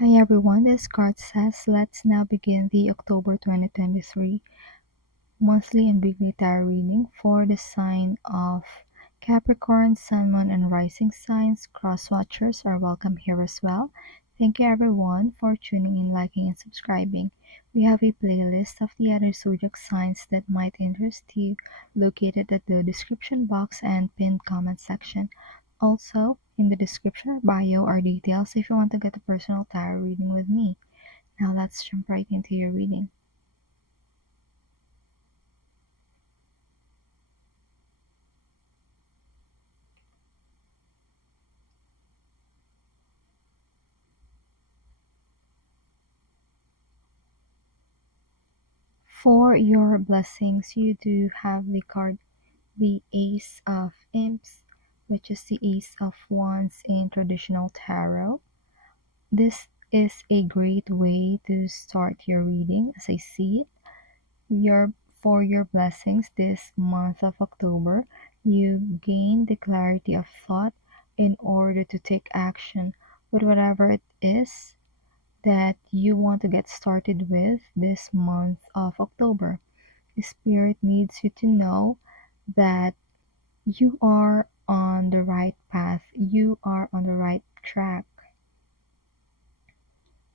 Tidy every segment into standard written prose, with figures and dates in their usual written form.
Hi everyone, this card says let's now begin the October 2023 monthly and weekly tarot reading for the sign of Capricorn, Sun, Moon, and Rising signs. Cross watchers are welcome here as well. Thank you everyone for tuning in, liking, and subscribing. We have a playlist of the other zodiac signs that might interest you located at the description box and pinned comment section. Also, in the description or bio are details if you want to get a personal tarot reading with me. Now let's jump right into your reading. For your blessings, you do have the card, the Ace of Imps, which is the Ace of Wands in traditional tarot. This is a great way to start your reading as I see it. For your blessings this month of October, you gain the clarity of thought in order to take action with whatever it is that you want to get started with this month of October. Spirit needs you to know that you are on the right path, you are on the right track.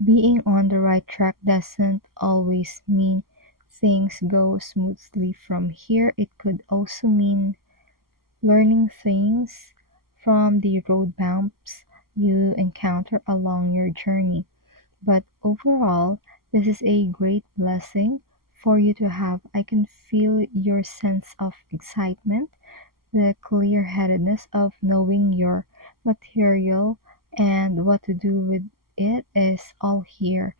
Being on the right track doesn't always mean things go smoothly from here. It could also mean learning things from the road bumps you encounter along your journey. But overall, this is a great blessing for you to have. I can feel your sense of excitement, the clear-headedness of knowing your material and what to do with it is all here.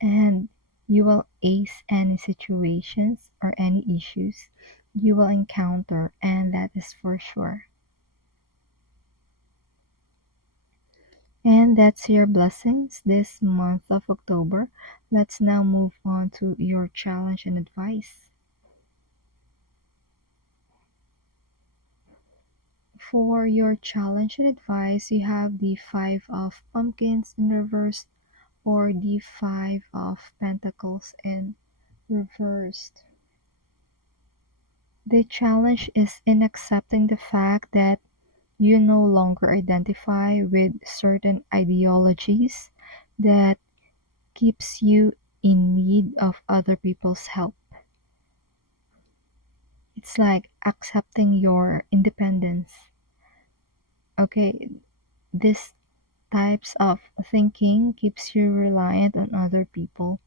And you will ace any situations or any issues you will encounter, and that is for sure. And that's your blessings this month of October. Let's now move on to your challenge and advice. For your challenge and advice, you have the Five of Pumpkins in reverse or the Five of Pentacles in reversed. The challenge is in accepting the fact that you no longer identify with certain ideologies that keeps you in need of other people's help. It's like accepting your independence. Okay, this types of thinking keeps you reliant on other people.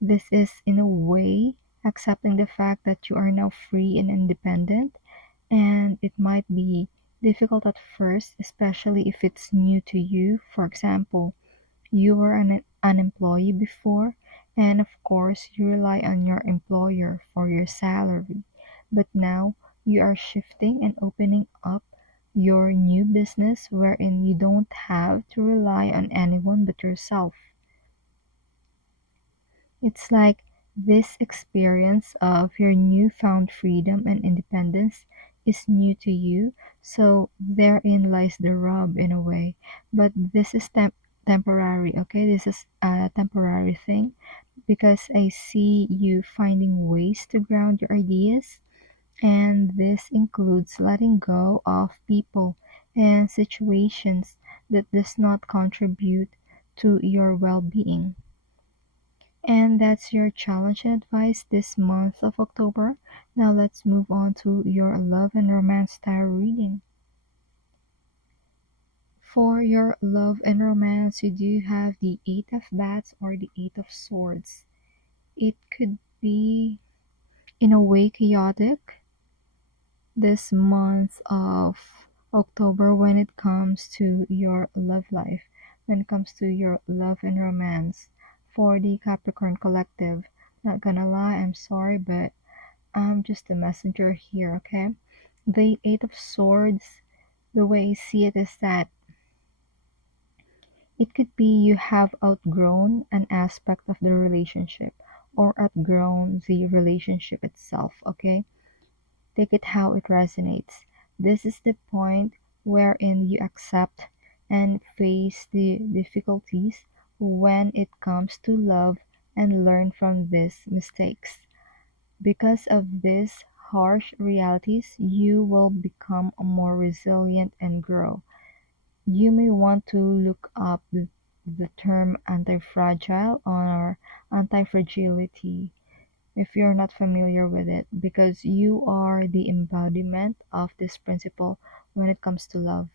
This is in a way accepting the fact that you are now free and independent, and it might be difficult at first, especially if it's new to you. For example, you were an employee before, and of course, you rely on your employer for your salary. But now you are shifting and opening up your new business wherein you don't have to rely on anyone but yourself. It's like this experience of your newfound freedom and independence is new to you, so therein lies the rub in a way. But this is temporary, okay? This is a temporary thing because I see you finding ways to ground your ideas, and this includes letting go of people and situations that does not contribute to your well-being. And that's your challenge and advice this month of October. Now let's move on to your love and romance tarot reading. For your love and romance, you do have the Eight of Bats or the Eight of Swords. It could be in a way chaotic this month of October when it comes to your love life, when it comes to your love and romance. For the Capricorn collective, not gonna lie, I'm sorry, but I'm just a messenger here, okay? The Eight of Swords, the way I see it is that it could be you have outgrown an aspect of the relationship or outgrown the relationship itself, okay? Take it how it resonates. This is the point wherein you accept and face the difficulties when it comes to love and learn from these mistakes. Because of these harsh realities, you will become more resilient and grow. You may want to look up the term anti-fragile or anti-fragility if you're not familiar with it, because you are the embodiment of this principle when it comes to love.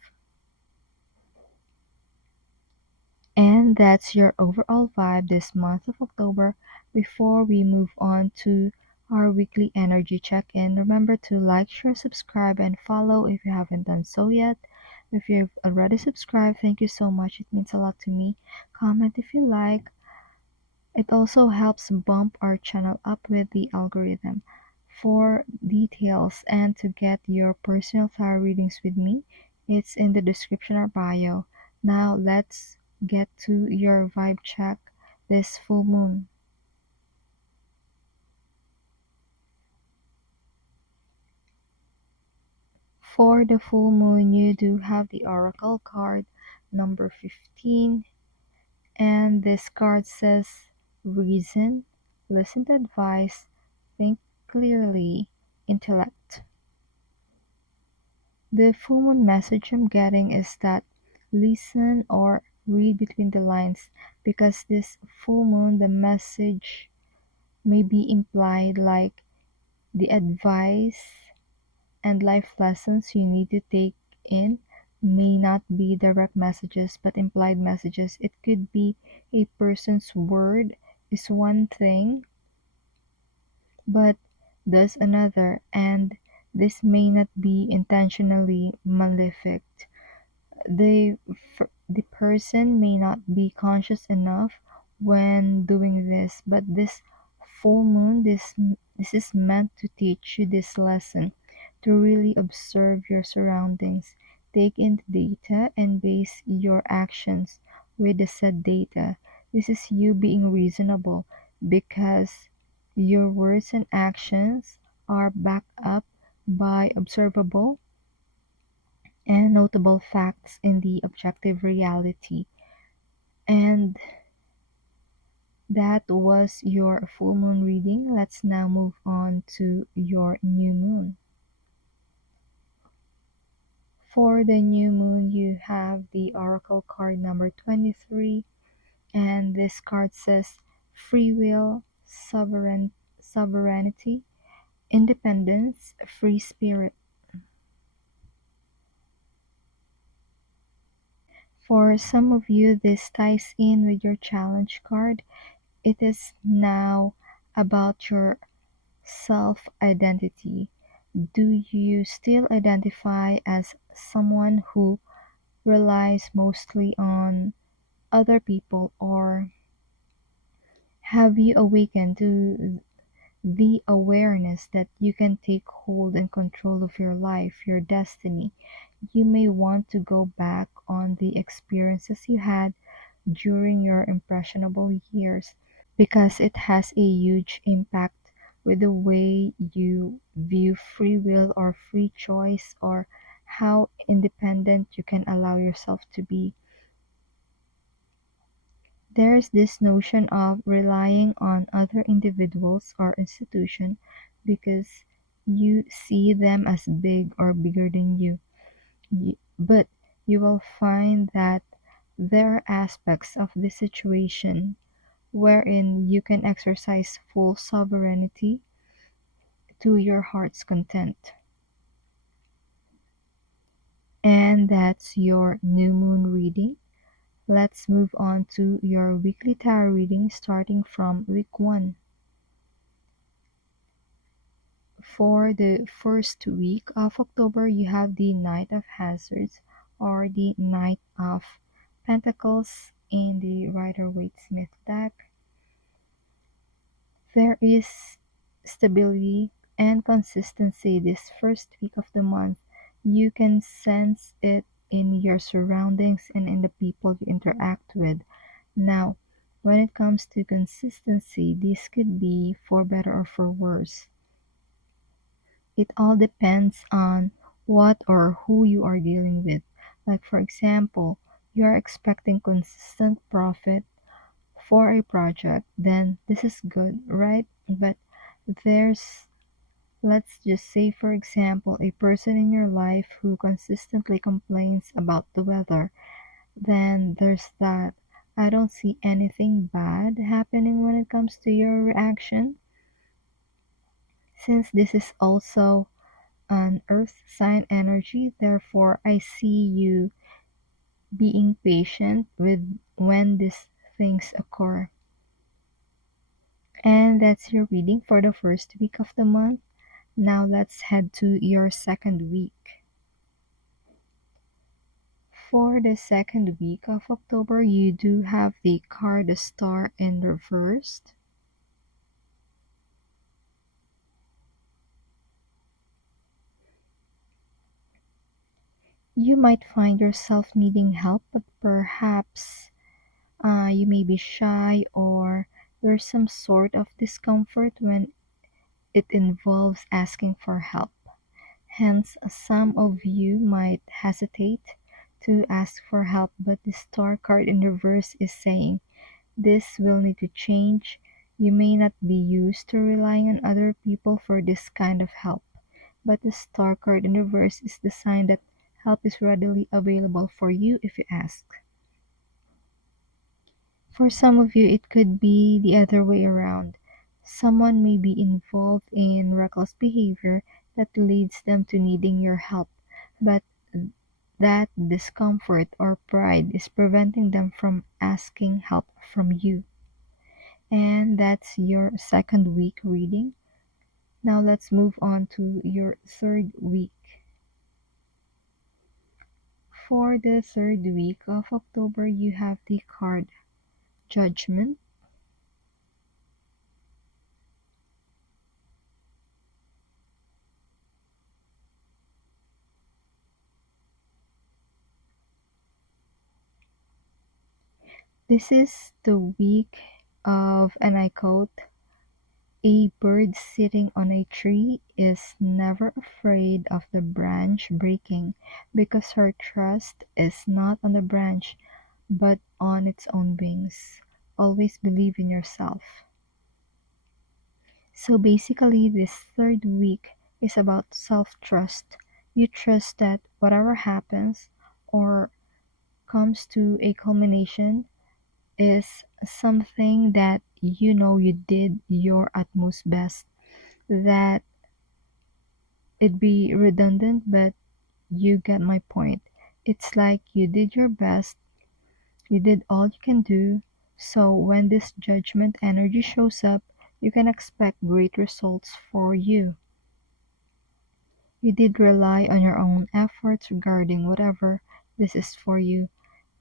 And that's your overall vibe this month of October. Before we move on to our weekly energy check in, remember to like, share, subscribe, and follow if you haven't done so yet. If you've already subscribed, thank you so much. It means a lot to me. Comment if you like. It also helps bump our channel up with the algorithm. For details and to get your personal tarot readings with me, it's in the description or bio. Now let's get to your vibe check this full moon. For the full moon, you do have the Oracle card number 15, and this card says reason, listen to advice, think clearly, intellect. The full moon message I'm getting is that listen or read between the lines, because this full moon, the message may be implied like the advice and life lessons you need to take in may not be direct messages but implied messages. It could be a person's word is one thing but does another, and this may not be intentionally malefic. The person may not be conscious enough when doing this, but this full moon, this is meant to teach you this lesson, to really observe your surroundings, take in the data and base your actions with the said data. This is you being reasonable, because your words and actions are backed up by observable and notable facts in the objective reality. And that was your full moon reading. Let's now move on to your new moon. For the new moon, you have the Oracle card number 23, and this card says free will, sovereignty, independence, free spirit. For some of you, this ties in with your challenge card. It is now about your self identity. Do you still identify as someone who relies mostly on other people, or have you awakened to the awareness that you can take hold and control of your life, your destiny? You may want to go back on the experiences you had during your impressionable years, because it has a huge impact with the way you view free will or free choice, or how independent you can allow yourself to be. There's this notion of relying on other individuals or institutions because you see them as big or bigger than you. But you will find that there are aspects of the situation wherein you can exercise full sovereignty to your heart's content. And that's your new moon reading. Let's move on to your weekly tarot reading starting from week 1. For the first week of October, you have the Knight of Hazards or the Knight of Pentacles in the Rider-Waite-Smith deck. There is stability and consistency this first week of the month. You can sense it in your surroundings and in the people you interact with. Now, when it comes to consistency, this could be for better or for worse. It all depends on what or who you are dealing with. Like, for example, you are expecting consistent profit, for a project, then this is good, right? But there's, let's just say, for example, a person in your life who consistently complains about the weather. Then there's that. I don't see anything bad happening when it comes to your reaction, since this is also an earth sign energy. Therefore, I see you being patient with when these things occur. And that's your reading for the first week of the month. Now let's head to your second week. For the second week of October, you do have the card the Star in reversed. You might find yourself needing help, but perhaps you may be shy, or there's some sort of discomfort when it involves asking for help. Hence, some of you might hesitate to ask for help, but the Star card in reverse is saying this will need to change. You may not be used to relying on other people for this kind of help, but the Star card in reverse is the sign that help is readily available for you if you ask. For some of you, it could be the other way around. Someone may be involved in reckless behavior that leads them to needing your help, but that discomfort or pride is preventing them from asking help from you. And that's your second week reading. Now let's move on to your third week. For the third week of October, you have the card Judgment. This is the week of, and I quote, a bird sitting on a tree is never afraid of the branch breaking, because her trust is not on the branch but on its own wings. Always believe in yourself. So basically, this third week is about self trust. You trust that whatever happens or comes to a culmination is something that you know you did your utmost best. That it be redundant, but you get my point. It's like you did your best, you did all you can do. So when this judgment energy shows up, you can expect great results for you. You did rely on your own efforts regarding whatever this is for you,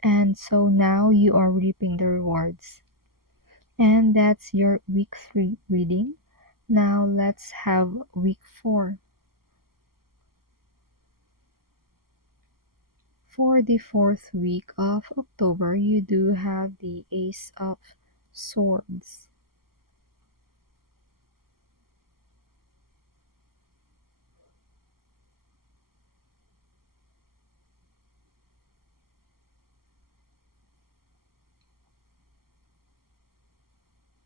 and so now you are reaping the rewards. And that's your week 3 reading. Now let's have week 4. For the fourth week of October, you do have the Ace of Swords.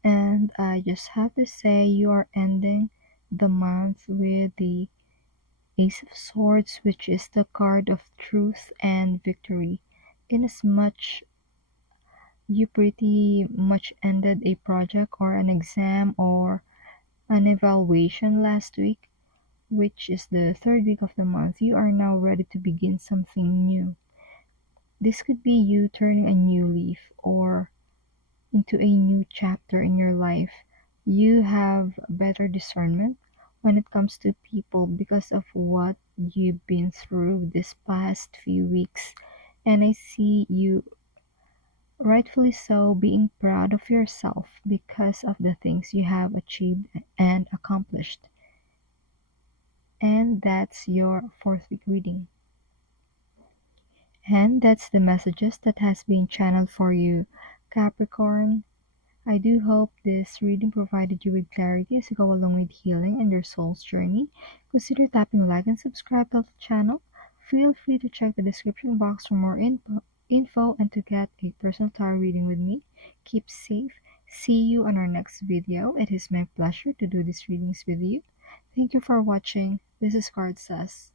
And I just have to say, you are ending the month with the Ace of Swords, which is the card of truth and victory. Inasmuch you pretty much ended a project or an exam or an evaluation last week, which is the third week of the month, you are now ready to begin something new. This could be you turning a new leaf or into a new chapter in your life. You have better discernment when it comes to people because of what you've been through this past few weeks. And I see you, rightfully so, being proud of yourself because of the things you have achieved and accomplished. And that's your fourth week reading. And that's the messages that has been channeled for you, Capricorn. I do hope this reading provided you with clarity as you go along with healing and your soul's journey. Consider tapping like and subscribe to the channel. Feel free to check the description box for more info and to get a personal tarot reading with me. keep safe. See you on our next video. It is my pleasure to do these readings with you. Thank you for watching. This is Card Says.